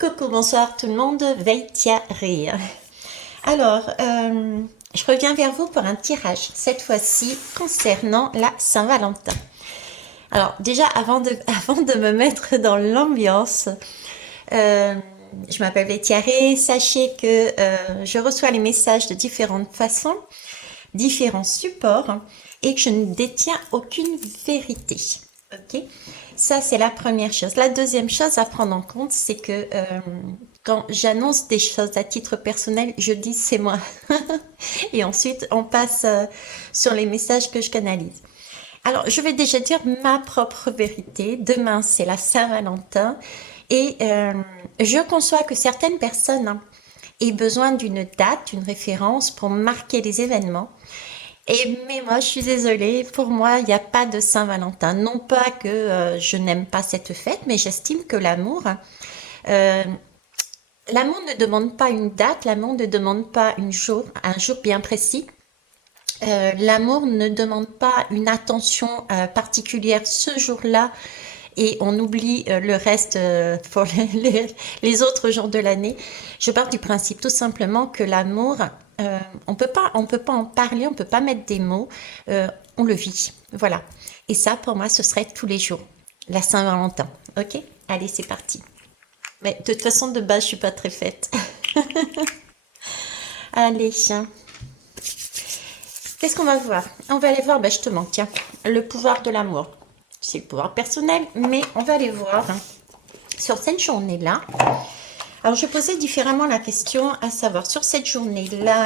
Coucou, bonsoir tout le monde, Veitiaré. Alors, je reviens vers vous pour un tirage, cette fois-ci concernant la Saint-Valentin. Alors, déjà, avant de me mettre dans l'ambiance, euh, je m'appelle Veitiaré. Sachez que je reçois les messages de différentes façons, différents supports, et que je ne détiens aucune vérité. Ok, ça c'est la première chose. La deuxième chose à prendre en compte, c'est que quand j'annonce des choses à titre personnel, je dis c'est moi. Et ensuite, on passe sur les messages que je canalise. Alors, je vais déjà dire ma propre vérité. Demain, c'est la Saint-Valentin. Et je conçois que certaines personnes aient besoin d'une date, d'une référence pour marquer les événements. Mais moi, je suis désolée, pour moi, il n'y a pas de Saint-Valentin. Non pas que je n'aime pas cette fête, mais j'estime que euh, l'amour ne demande pas une date, l'amour ne demande pas un jour bien précis. L'amour ne demande pas une attention particulière ce jour-là et on oublie le reste pour les autres jours de l'année. Je pars du principe tout simplement que l'amour, on peut pas en parler, on peut pas mettre des mots, on le vit. Voilà. Et ça, pour moi, ce serait tous les jours. La Saint-Valentin. Ok? Allez, c'est parti. Mais de toute façon, de base, je suis pas très faite. Allez, qu'est-ce qu'on va voir? On va aller voir, ben, justement, tiens, le pouvoir de l'amour. C'est le pouvoir personnel, mais on va aller voir sur cette journée-là. Alors, je posais différemment la question, à savoir, sur cette journée-là,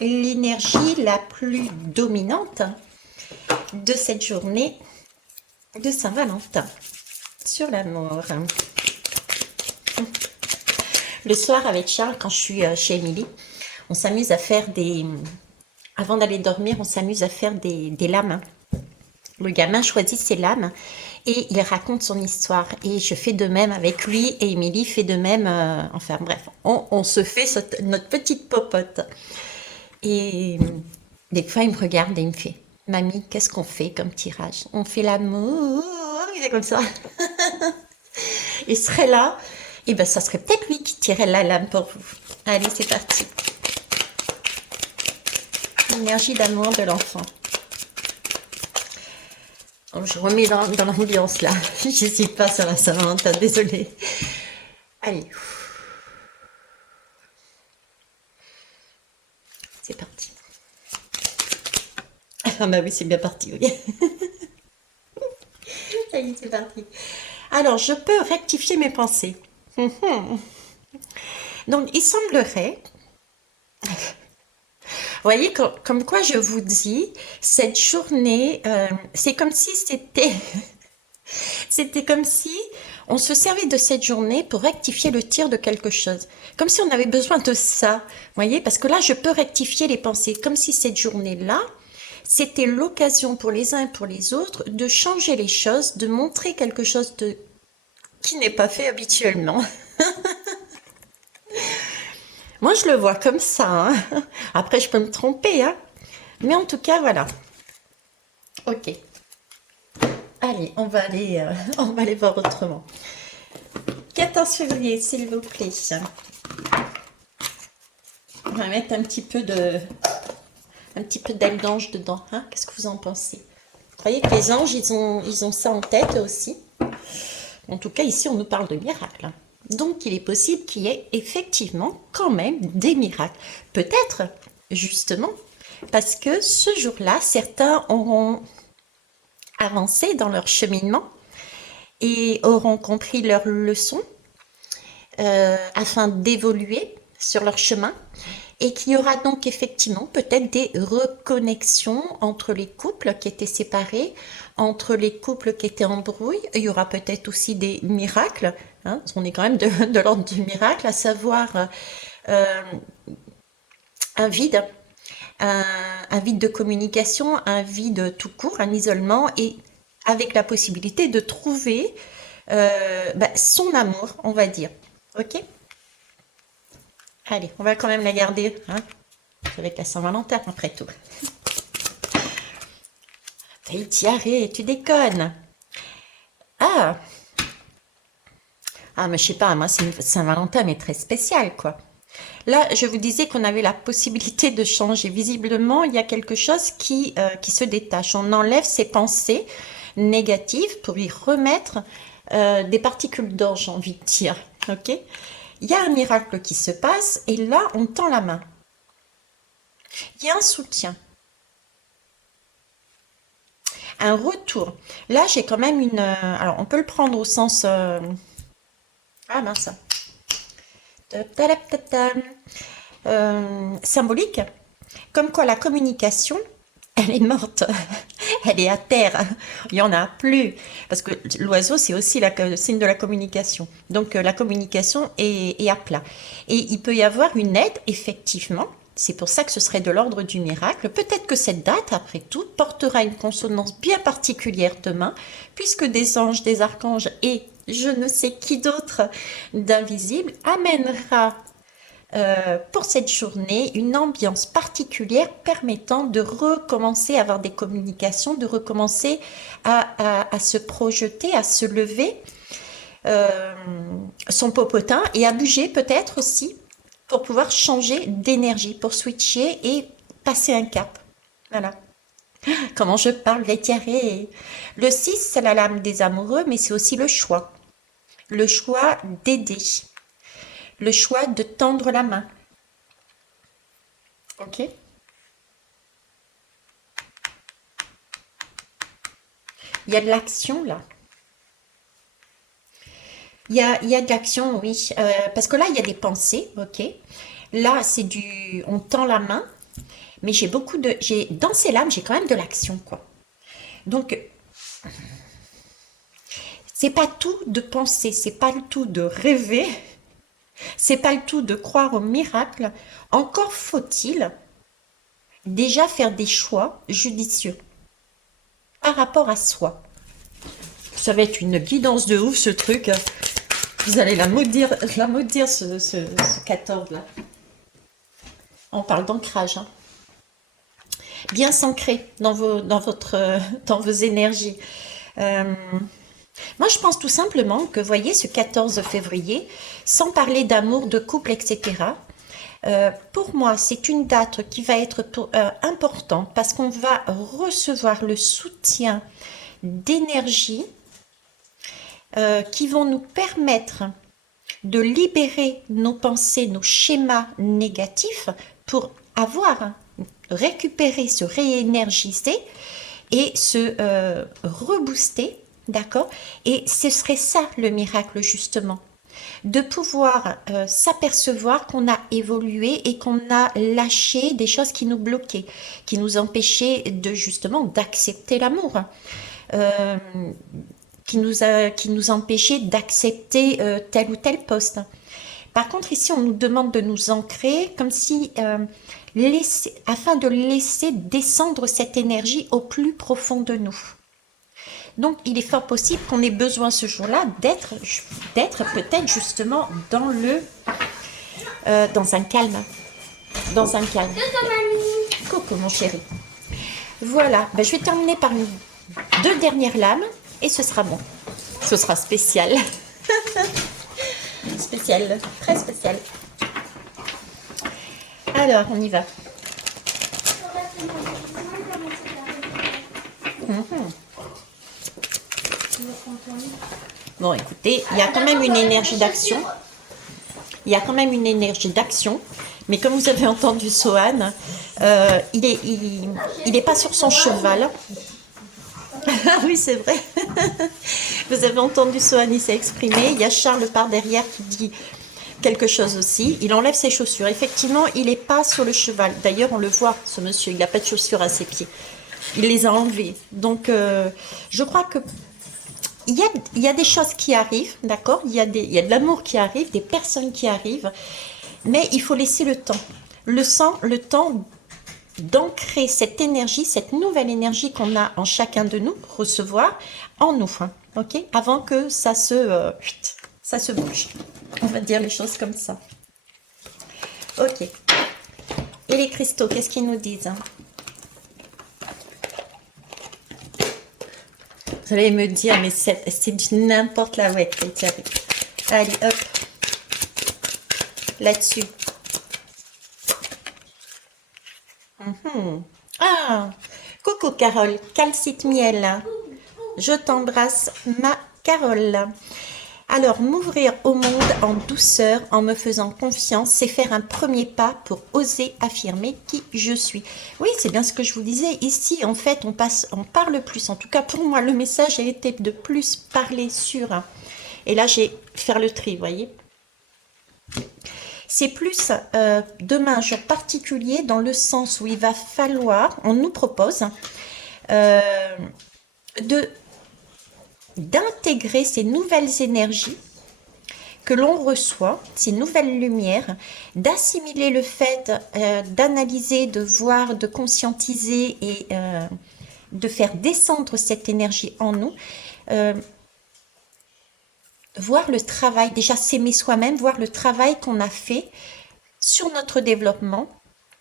l'énergie la plus dominante de cette journée de Saint-Valentin sur l'amour. Le soir, avec Charles, quand je suis chez Émilie, on s'amuse à faire avant d'aller dormir, on s'amuse à faire des lames. Le gamin choisit ses lames et il raconte son histoire. Et je fais de même avec lui et Émilie fait de même. Enfin bref, on se fait notre petite popote. Et des fois, il me regarde et il me fait, Mamie, qu'est-ce qu'on fait comme tirage? On fait l'amour. Il est comme ça. Il serait là. Et ben, ça serait peut-être lui qui tirait la lame pour vous. Allez, c'est parti. L'énergie d'amour de l'enfant. Oh, je remets dans l'ambiance là. J'hésite pas sur la Saint-Valentin, désolée. Allez. C'est parti. Ah bah oui, c'est bien parti, oui. Ça y est, c'est parti. Alors, je peux rectifier mes pensées. Donc, il semblerait, vous voyez, comme quoi je vous dis, cette journée, c'est comme si c'était comme si on se servait de cette journée pour rectifier le tir de quelque chose. Comme si on avait besoin de ça. Vous voyez, parce que là, je peux rectifier les pensées. Comme si cette journée-là, c'était l'occasion pour les uns et pour les autres de changer les choses, de montrer quelque chose qui n'est pas fait habituellement. Moi, je le vois comme ça, hein. Après, je peux me tromper, hein. Mais en tout cas, voilà. Ok. Allez, on va aller voir autrement. 14 février, s'il vous plaît. On va mettre un petit peu d'aile d'ange dedans, hein. Qu'est-ce que vous en pensez? Vous voyez que les anges, ils ont ça en tête aussi. En tout cas, ici, on nous parle de miracles. Donc, il est possible qu'il y ait effectivement quand même des miracles. Peut-être, justement, parce que ce jour-là, certains auront avancé dans leur cheminement et auront compris leur leçon afin d'évoluer sur leur chemin et qu'il y aura donc effectivement peut-être des reconnexions entre les couples qui étaient séparés, entre les couples qui étaient en brouille. Il y aura peut-être aussi des miracles, hein, on est quand même de l'ordre du miracle, à savoir euh, un vide, un vide de communication, un vide tout court, un isolement, et avec la possibilité de trouver son amour, on va dire. Ok? Allez, on va quand même la garder, hein, avec la Saint-Valentin après tout. Tahiti, arrête, tu déconnes. Ah, Ah, mais je sais pas, moi, c'est une Saint-Valentin, mais très spéciale, quoi. Là, je vous disais qu'on avait la possibilité de changer. Visiblement, il y a quelque chose qui se détache. On enlève ses pensées négatives pour y remettre des particules d'or, j'ai envie de dire. Ok? Il y a un miracle qui se passe et là, on tend la main. Il y a un soutien. Un retour. Là, j'ai quand même une... alors, on peut le prendre au sens... ah mince. Symbolique. Comme quoi la communication, elle est morte. Elle est à terre. Il n'y en a plus. Parce que l'oiseau, c'est aussi le signe de la communication. Donc, la communication est à plat. Et il peut y avoir une aide, effectivement. C'est pour ça que ce serait de l'ordre du miracle. Peut-être que cette date, après tout, portera une consonance bien particulière demain, puisque des anges, des archanges et je ne sais qui d'autre d'invisible amènera pour cette journée une ambiance particulière permettant de recommencer à avoir des communications, de recommencer à se projeter, à se lever son popotin et à bouger peut-être aussi pour pouvoir changer d'énergie, pour switcher et passer un cap. Voilà. Comment je parle, Vétiaré. Le 6, c'est la lame des amoureux, mais c'est aussi le choix. Le choix d'aider. Le choix de tendre la main. Ok? Il y a de l'action là. Il y a de l'action, oui. Parce que là, il y a des pensées, ok? Là, c'est du... On tend la main, mais j'ai beaucoup de... Dans ces lames, j'ai quand même de l'action, quoi. Donc, c'est pas tout de penser, c'est pas le tout de rêver, c'est pas le tout de croire au miracle. Encore faut-il déjà faire des choix judicieux par rapport à soi. Ça va être une guidance de ouf, ce truc. Vous allez la maudire ce 14 là. On parle d'ancrage. Hein. Bien s'ancrer dans vos énergies. Moi, je pense tout simplement que, voyez, ce 14 février, sans parler d'amour, de couple, etc., pour moi, c'est une date qui va être importante parce qu'on va recevoir le soutien d'énergie qui vont nous permettre de libérer nos pensées, nos schémas négatifs pour récupérer, se réénergiser et se rebooster, d'accord? Et ce serait ça le miracle justement, de pouvoir s'apercevoir qu'on a évolué et qu'on a lâché des choses qui nous bloquaient, qui nous empêchaient de justement d'accepter l'amour. Qui nous empêchait d'accepter tel ou tel poste. Par contre, ici, on nous demande de nous ancrer comme si, afin de laisser descendre cette énergie au plus profond de nous. Donc, il est fort possible qu'on ait besoin ce jour-là d'être peut-être justement dans un calme. Dans un calme. Coucou, mon chéri. Voilà, je vais terminer par deux dernières lames. Et ce sera bon. Ce sera spécial. Spécial, très spécial. Alors, on y va. Bon, écoutez, il y a quand même une énergie d'action. Il y a quand même une énergie d'action. Mais comme vous avez entendu Sohan, il est pas sur son cheval. Ah oui, c'est vrai. Vous avez entendu Sohan s'exprimer. Il y a Charles par derrière qui dit quelque chose aussi. Il enlève ses chaussures. Effectivement, il n'est pas sur le cheval. D'ailleurs, on le voit, ce monsieur. Il n'a pas de chaussures à ses pieds. Il les a enlevées. Donc, je crois que il y a des choses qui arrivent, d'accord? Il y a de l'amour qui arrive, des personnes qui arrivent. Mais il faut laisser le temps. Le temps d'ancrer cette énergie, cette nouvelle énergie qu'on a en chacun de nous, recevoir en nous, hein, ok? Avant que ça se bouge. On va dire les choses comme ça. Ok. Et les cristaux, qu'est-ce qu'ils nous disent, hein? Vous allez me dire, mais c'est du n'importe la ouais, Allez, hop, là-dessus. Ah, coucou Carole, calcite miel. Je t'embrasse, ma Carole. Alors, m'ouvrir au monde en douceur, en me faisant confiance, c'est faire un premier pas pour oser affirmer qui je suis. Oui, c'est bien ce que je vous disais. Ici, en fait, on parle plus. En tout cas, pour moi, le message a été de plus parler sur. Et là, j'ai faire le tri, vous voyez. C'est plus demain, un jour particulier, dans le sens où il va falloir, on nous propose euh, de d'intégrer ces nouvelles énergies que l'on reçoit, ces nouvelles lumières, d'assimiler le fait, d'analyser, de voir, de conscientiser et de faire descendre cette énergie en nous, voir le travail, déjà s'aimer soi-même, voir le travail qu'on a fait sur notre développement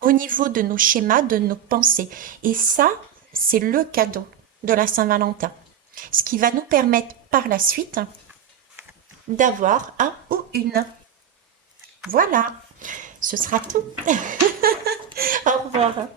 au niveau de nos schémas, de nos pensées. Et ça, c'est le cadeau de la Saint-Valentin. Ce qui va nous permettre par la suite d'avoir un ou une. Voilà, ce sera tout. Au revoir.